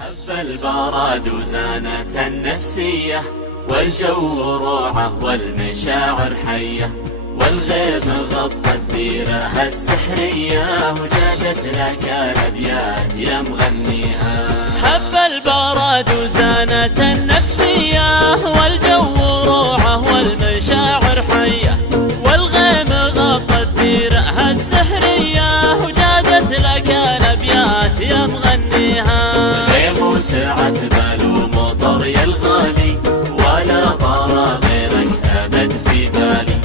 هب البراد وزانت النفسية، والجو روعة والمشاعر حية، والغيم غطت ديرها السحرية، وجادت لك الأبيات يا مغنيها. هب البراد وزانت النفسية، والجو روعة والمشاعر حية، والغيم غطت ديرها السحرية، وجادت لك الأبيات يا مغنيها. سعت بال ومطر يا الغالي، ولا طار غيرك أبد في بالي،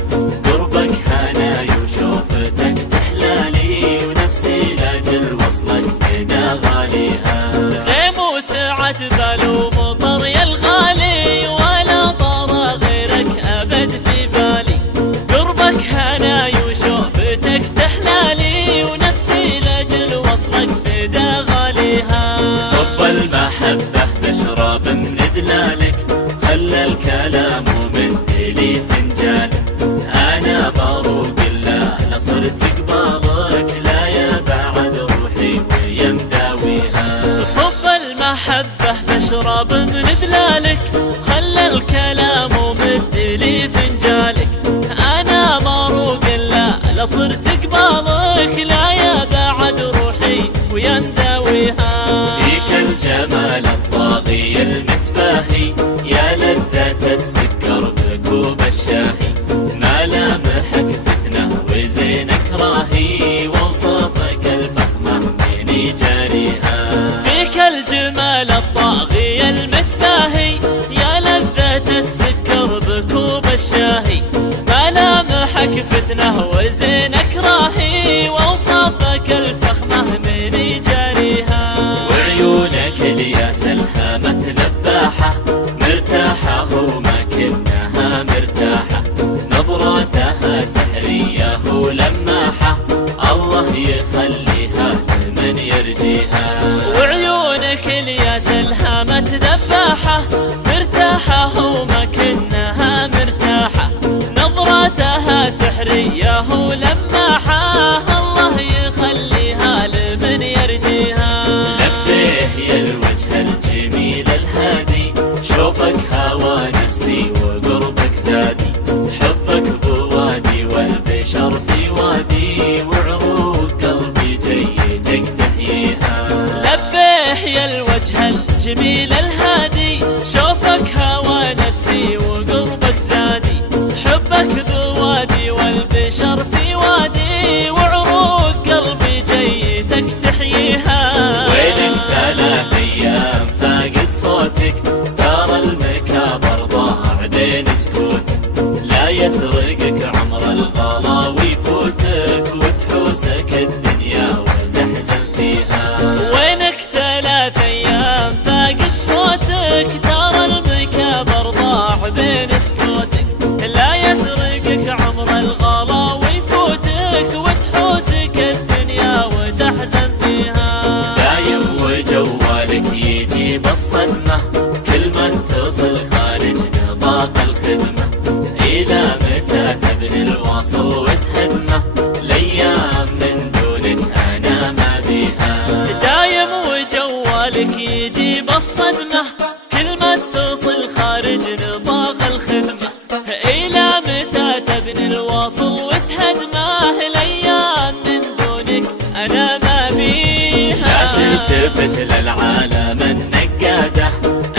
قربك هناي وشوفتك تحلالي، ونفسي لاجل وصلك فدا غاليها. غيم وسعت بال ومطر يا الغالي، ولا طار غيرك أبد في بالي، قربك هناي وشوفتك تحلالي، ونفسي لاجل وصلك فدا غاليها. صب المحبة بشرب من دلالك، خلى الكلام ومثلي فنجالك، أنا مروق لا صرت قبالك، لا يا بعد روحي ويا مداويها. صب المحبة بشرب من دلالك، خلى الكلام ومثلي فنجالك، أنا مروق لا صرت قبالك، لا يا بعد روحي ويا مداويها. الجمال الطاغي المتباهي، يا لذة السكر بكوب الشاهي، ملامحك فتنة وزينك راهي، ووصفك الفخمة من جاريها. فيك الجمال الطاغي المتباهي، يا لذة السكر بكوب الشاهي، ملامحك فتنة وزينك راهي، ووصفك الفخمة من جاريها. وعيونك الياس الهامة نباحة، مرتاحة وما كنها مرتاحة، نظراتها سحرية ولماحة، الله يخليها لمن يرجيها. وعيونك الياس الهامة ذباحة، مرتاحة وما كنها مرتاحة، نظراتها سحرية ولماحة، الله يخليها لمن يرجيها. لبيه يا الوجه الجميل الهادي، شوفك هوى نفسي وقربك زادي، حبك بوادي والبشر في وادي، وعروق قلبي جيتك تحييها. لبيه يا الوجه الجميل الهادي، شوفك هوى نفسي وقربك زادي، حبك بوادي والبشر في وادي، وعروق قلبي جيتك تحييها. ويلك 3 أيام فاقد صوتك، ترى المكابر ضاع بين سكوتك، لا يسرقك عمر الغلا ويفوتك، وتحوسك الدنيا وتحزن فيها. وينك 3 أيام فاقد صوتك، ترى المكابر ضاع بين سكوتك، لا يسرقك عمر الغلا ويفوتك، وتحوسك الدنيا وتحزن فيها. دايم وجوالك يجيب الصدمة، كل ما اتصل خارج نطاق الخدمة، إلى متى تبني الواصل وتهدمه، الأيام من دونك أنا ما بيها. دايم وجوالك يجيب الصدمة، كل ما اتصل خارج نطاق الخدمة، إلى متى تبني الواصل وتهدمه، الأيام من دونك أنا ما بيها. لا تلتفت للعالم النقادة،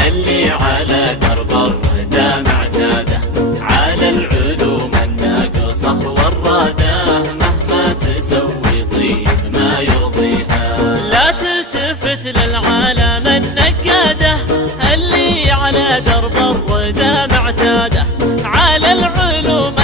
اللي على درب الردى معتاده، على العلوم الناقصة والرادة، مهما تسوي طيب ما يرضيها. لا تلتفت للعالم النقادة، اللي على درب الردى معتاده، على العلوم